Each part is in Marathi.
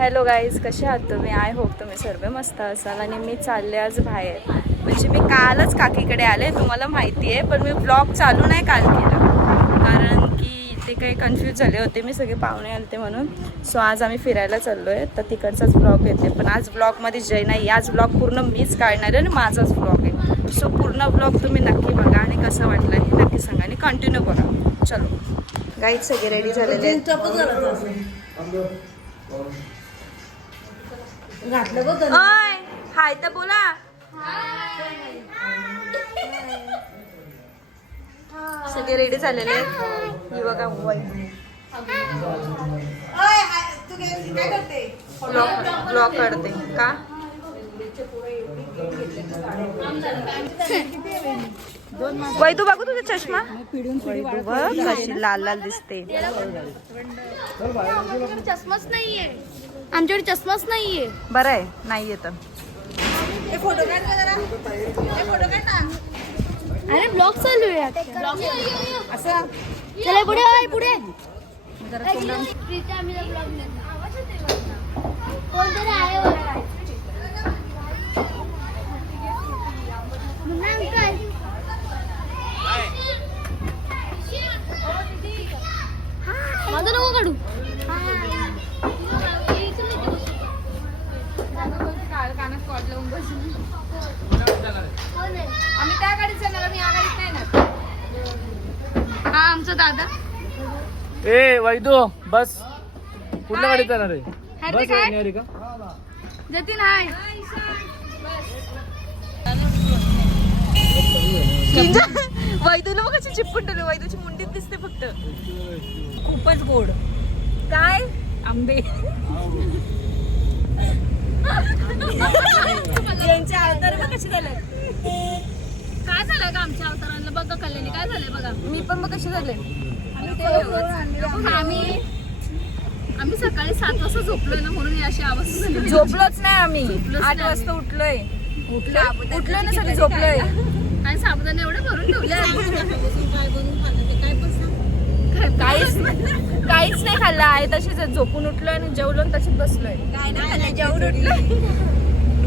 हॅलो गाईज, कसे आहात तुम्ही? आय होप तुम्ही सर्व मस्त असाल. आणि मी चालले आज बाहेर. म्हणजे मी कालच काकीकडे आले, तुम्हाला माहिती आहे. पण मी ब्लॉग चालू नाही काल केला, कारण की ते काही कन्फ्यूज झाले होते. मी सगळे पाहुणे आले ते म्हणून. सो आज आम्ही फिरायला चाललो आहे, तर तिकडचाच ब्लॉग येते. पण आज ब्लॉगमध्ये जय नाही, आज ब्लॉग पूर्ण मीच काढणार आहे आणि माझाच ब्लॉग आहे. सो पूर्ण ब्लॉग तुम्ही नक्की बघा आणि कसं वाटलं हे नक्की सांगा आणि कंटिन्यू करा. चलो गाईज, सगळे रेडी झालेले आहेत. हाय तर बोला. सगळे रेडी झालेले आहेत. ही बघा ब्लॉग काढते का? वैदू बघू तुझा चष्मा. वैदू बघ कशी लाल लाल दिसते. चष्माच नाहीये आमच्याकडे, चष्माच नाहीये. बरं आहे, नाहीये तर. अरे ब्लॉग चालू आहे असं. चला पुढे आहे, पुढे माझं नको काढू. आम्ही त्या गाडीत जाणार, आम्ही या गाडीत नाही ना. हा आमचा दादा. ए वैदू बस. कुठल्या गाडीत जाणार आहे? हार्दिक बस हाय. नाही का? जतीन हाय. वैदूला बघ कशी चिपकून ठेवली. वैदूची मुंडीत दिसते फक्त. खूपच गोड. काय आंबे यांचे अवतार बघ कसे झाले. काय झालंय का आमच्या अवतारांना? बघा कल्याणी काय झालंय बघा. मी पण बघ कसे झाले. आम्ही सकाळी 7 वाजता झोपलोय ना, म्हणून अशी अवस्था झाली. झोपलोच नाही आम्ही. झोपलोच 8 नाही. वाजता उठलोय ना सगळे झोपलोय. काय साबुदाणे एवढे भरून ठेवले. काहीच नाही खाल्लं आहे. तशीच झोपून उठलोय आणि जेवलो आणि तशीच बसलोय. काय नाही खाल्लं, जेवण उठलोय.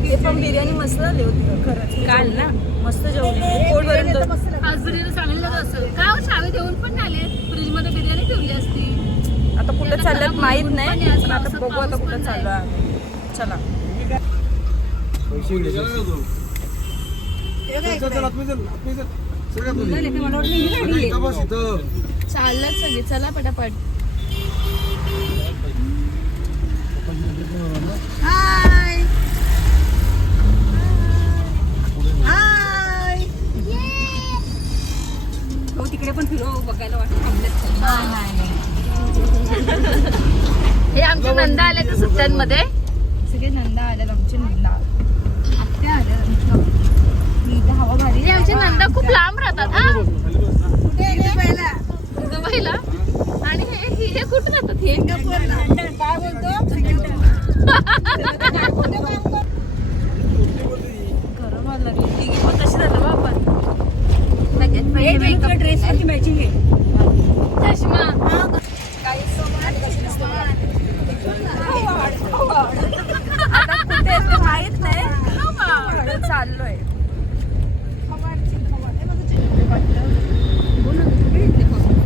ते पण बिर्याणी मस्त झाली होती खरंच. काल ना मस्त जेवण पोट भरून. आज बिर्याणी चांगली लागत असेल. काय हो, चावी देऊन पण आले. फ्रीज मध्ये बिर्याणी ठेवली असती. आता कुठं चाललं माहित नाही, पण आता बघू आता कुठं चाललो आम्ही. चला चाललं सगळे. चला पटापट. हाय हाय. हो तिकडे पण फिरू बघायला वाटतं. हे आमच्या नंदा आल्या त्या सुट्ट्यांमध्ये. सगळे नंदा आल्यात. आमचे नंदा आत्या आल्या. इथं हवा भारी. हे आमचे नंदा खूप लांब राहतात. हा दुबईला. आणि हे कुठं राहतात? हे काय बोलतो गरम व्हायला लागली. तिघी पण कशी झालं बा आपण. ड्रेस मॅचिंग आहे. चष्मा. आता कुठे माहित नाही. चाललोय.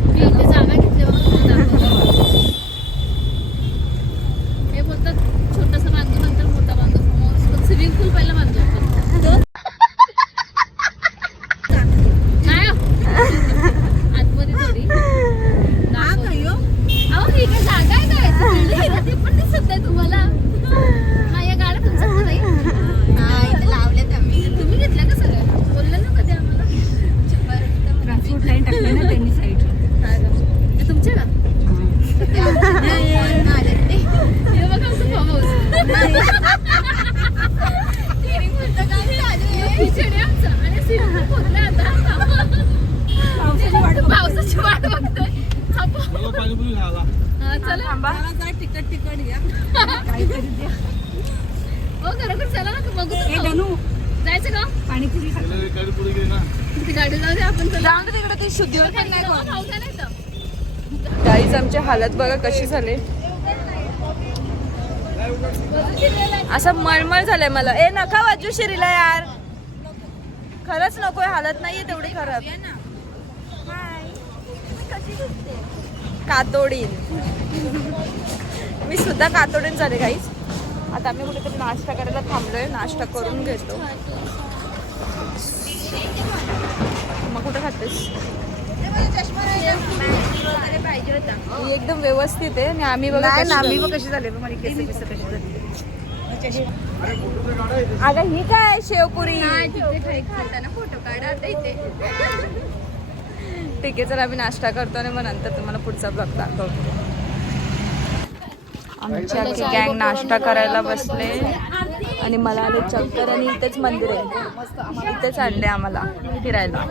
मी इथे जागा घेतली बघा. हे बोलतात छोटासा बांधू नंतर मोठा बांधू. स्विमिंग पूल पहिला बांधू. नाही आतमध्ये थोडी. अहो ही काय जागा आहे काय? ते पण दिसत नाही तुम्हाला. हा या गाड्या तुमच्या नाही. लावल्यात आम्ही. तुम्ही घेतल्या का सगळ्या? बोललं ना कधी आम्हाला. ट्रान्सपोर्ट लाईन टाकली ना त्यांनी साईड. हे तुमच्या का? हे बघा आमचं फार्म हाऊस. किचन आहे आमचं. आणि स्विमिंग पूल खोदलंय आता. पावसाची वाट बघतोय. चला थांबा. तिकट घ्या. हो खरोखर चला ना बघू. जायचं का? पाणीपुरी गाडी जाऊ दे आपण. जाऊन दे तिकडे. ती शुद्धीवर पण नाही. पावसा नाही तर. गाईज आमची हालत बघा कशी झाली. असं मळमळ झालंय मला. ए नका वाजू शिरीला यार, खरंच नकोय, हालत नाहीये तेवढी खराब. कातोडीन मी सुद्धा कातोडीन झाले गाईस. आता आम्ही कुठेतरी नाश्ता करायला थांबलोय, नाश्ता करून घेतो. मग कुठं खातेस? ही एकदम व्यवस्थित आहे आणि आम्ही बघा कशी झाली केस कशी झाली. अगं ही काय शेवपुरी. फोटो काढा इथे. ठीक आहे, चला आम्ही नाश्ता करतो आणि मग नंतर तुम्हाला पुढचा ब्लॉग दाखवतो. आमची आखी गँग नाश्ता करायला बसले आणि मला आले चक्कर आणि इथेच मंदिर आहे, इथेच आणले आम्हाला फिरायला.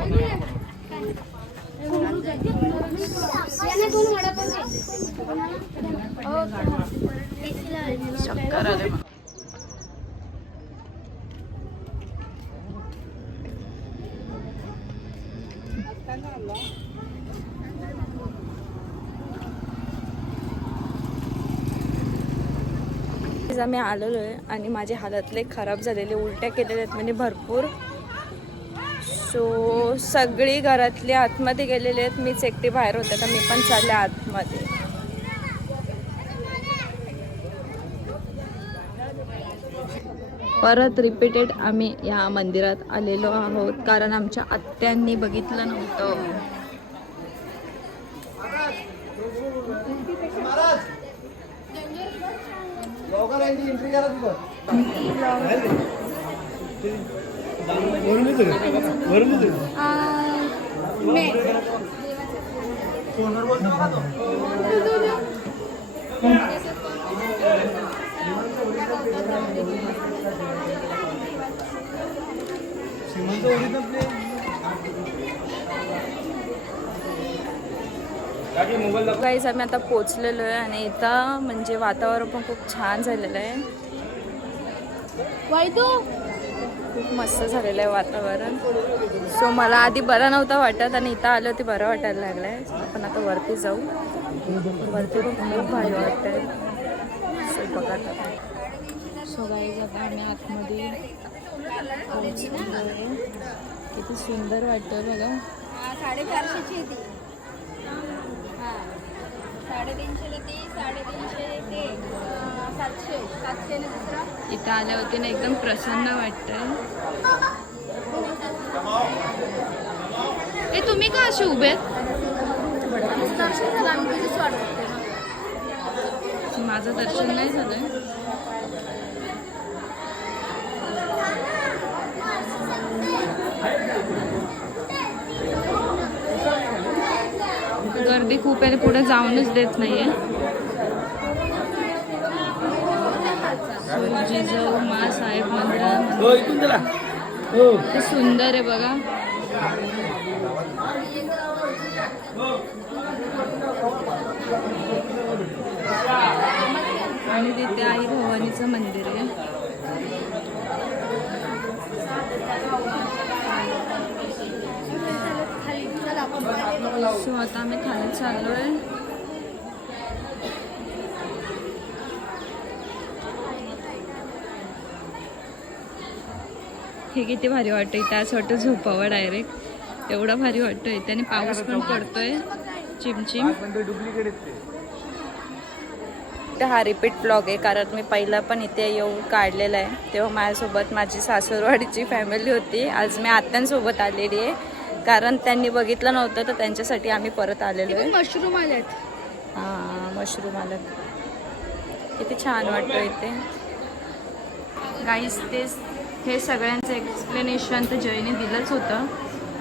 चक्कर आले. आम्ही आलेलो आहे आणि माझे हालतले खराब झालेले, उलट्या केलेल्या आहेत म्हणजे भरपूर. सो सगळी घरातली आतमध्ये गेलेले आहेत, मीच एकटी बाहेर होते, तर मी पण चालले आतमध्ये. परत रिपीटेड आम्ही या मंदिरात आलेलो आहोत कारण आमच्या आत्यांनी बघितलं नव्हतं. गाईस आम्ही आता पोचलेलो आहे आणि इथं म्हणजे वातावरण पण खूप छान झालेलं आहे. खूप मस्त झालेलं आहे वातावरण. सो मला आधी बरं नव्हतं वाटत आणि इथं आलं होती बरं वाटायला लागलं आहे. आपण आता वरती जाऊ, वरती खूप भारी वाटत आहे. सो बघा. सो गाईज आता आम्ही आतमध्ये पोहोचलेलो आहे. किती सुंदर वाटतं बघा. 450ची ती. 350ला ती, 350 ते 700 ने दुसरा. इथं आल्यावरती ना एकदम प्रसन्न वाटतंय. ए तुम्ही का असे उभे आहेत? माझं दर्शन नाही झालंय. गर्दी खूप आहे, पुढे जाऊनच देत नाहीये. जिजाऊ मा साहेब मंदिर ते सुंदर आहे बघा. आणि तिथे आई भवानीचं मंदिर आहे. सो आता आम्ही खाली चाललोय. हे किती भारी वाटतं इथे, असं वाटतं झोपावं डायरेक्ट, एवढा भारी वाटतं इथे. आणि पाऊस पण पडतोय चिमचिम. हा रिपीट ब्लॉग आहे कारण मी पहिला पण इथे येऊन काढलेला आहे. तेव्हा माझ्यासोबत माझी सासरवाडीची फॅमिली होती. आज मी आत्यांसोबत आलेली आहे कारण त्यांनी बघितलं नव्हतं, तर त्यांच्यासाठी आम्ही परत आलेलो आहे. मशरूम आलेत. हां मशरूम आलं. किती छान वाटतं इथे गाईस. हे सगळ्यांचं एक्सप्लेनेशन तर जयने दिलंच होतं,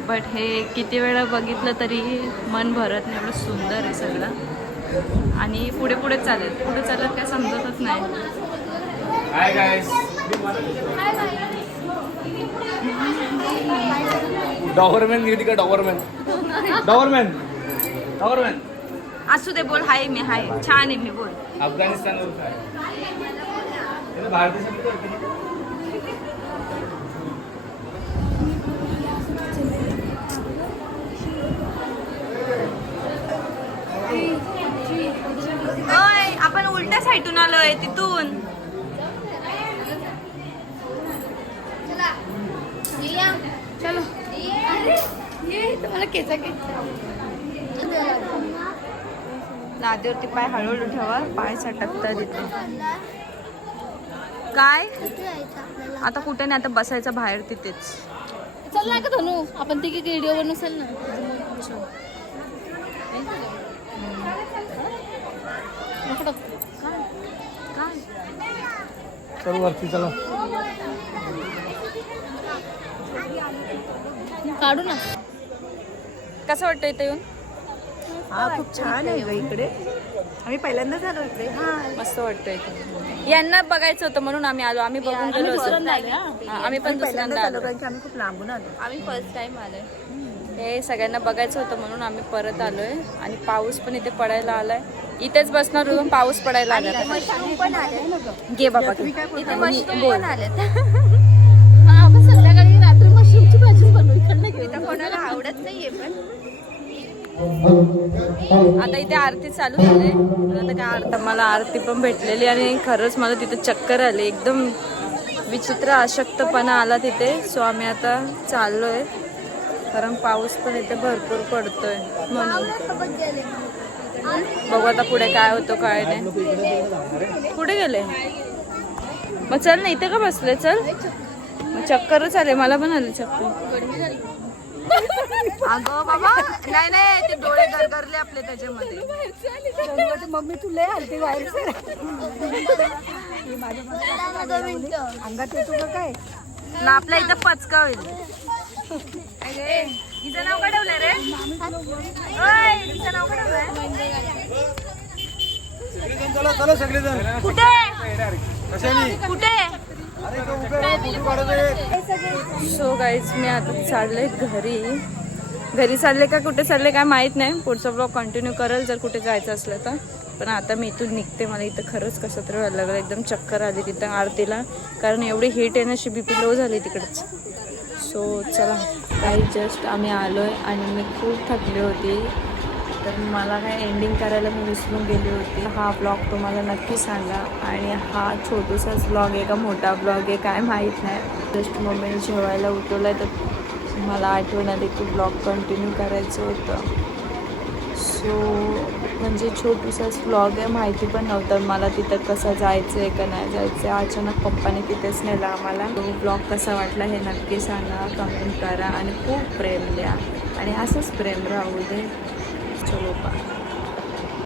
बट हे किती वेळा बघितलं तरी मन भरत नाही, एवढं सुंदर आहे सगळं. आणि पुढे पुढे चालत काय समजतच नाही. Hi guys. डॉवरमॅन नीट का डॉवरमॅन असू दे, बोल हाय. मी हाय, छान आहे मी, बोल. अफगाणिस्तान भारत आपण उलट्या साईडून आलोय तिथून. मला केचा लादीवरती पाय हळूहळू ठेवा, पाय सटकतात इथे. काय आता कुठे नाही, आता बसायचं बाहेर तिथेच. चल ना का धनू, आपण तिघी व्हिडिओ बनवू चल ना. चल वरती चला. काढू ना. कसं वाटतं इथे येऊन? हा खूप छान आहे ग इकडे. आम्ही पहिल्यांदाच आलो इकडे. हा मस्त वाटतं इथे. यांना बघायचं होतं म्हणून आम्ही आलो. आम्ही बघून गेलो होतो. हा, आम्ही पण दुसऱ्यांदा आलो आलो. कारण की आम्ही खूप लांबून आलो. आम्ही फर्स्ट टाइम आलोय. हे सगळ्यांना बघायचं होतं म्हणून आम्ही परत आलोय. आणि पाऊस पण इथे पडायला आलाय. इथेच बसणार होतो, पाऊस पडायला आला. मशरूम पण आले. घे बाबा तू. इथे मशरूम पण आलेत. आपण संध्याकाळी रात्री मशरूमची भाजी बनवू. इकडनं घेऊ. इथं कोणाला आवडत नाहीये पण आता इथे आरती चालू झाली. आता काय आरती, मला आरती पण भेटलेली आणि खरंच मला तिथे चक्कर आली. एकदम विचित्र अशक्तपणा आला तिथे. सो आम्ही आता चाललोय कारण पाऊस पण इथे भरपूर पडतोय म्हणून. बघू आता पुढे काय होतं काय नाही. कुठे गेले मग? चल ना, इथे का बसले? चल मग. चक्करच आले, मला पण आले चक्कर. अगं बाबा नाही नाही, ते डोळे गरगरले आपले त्याच्यामध्ये. मम्मी तू लय हलती बाहेर. अंगात येतो का काय ना आपल्या इथं पचका होईल. हिचं नाव काय ठेवलंय रे? ओय, हिचं नाव काय ठेवलंय? चला चला सगळेजण. कुठे कशाने? कुठे? सो गाईज मी आता चालले घरी. घरी चालले का कुठे चालले काय माहित नाही. पुढचा ब्लॉग कंटिन्यू करेल जर कुठे जायचं असलं तर. पण आता मी इथून निघते. मला इथं खरंच कसं तरी व्हायला लागलं. एकदम चक्कर आली तिथं आरतीला, कारण एवढी हीट येण्याची BP लो झाली तिकडच. सो चला काही जस्ट आम्ही आलोय आणि मी खूप थकली होती. तर मला काय एंडिंग करायला मी विसरून गेली होती. हा ब्लॉग तुम्हाला नक्की सांगा. आणि हा छोटूसाच ब्लॉग आहे का मोठा ब्लॉग आहे काय माहीत नाही. जस्ट मम्मीने जेवायला उठवलं आहे तर मला आठवण आली की ब्लॉग कंटिन्यू करायचं होतं. सो म्हणजे छोटूसाच ब्लॉग आहे. माहिती पण नव्हतं मला तिथं कसं जायचं आहे का नाही जायचं आहे. अचानक पप्पाने तिथेच नेला आम्हाला. तो ब्लॉग कसा वाटला हे नक्की सांगा, कमेंट करा आणि खूप प्रेम द्या आणि असंच प्रेम राहू दे. चलो बाय.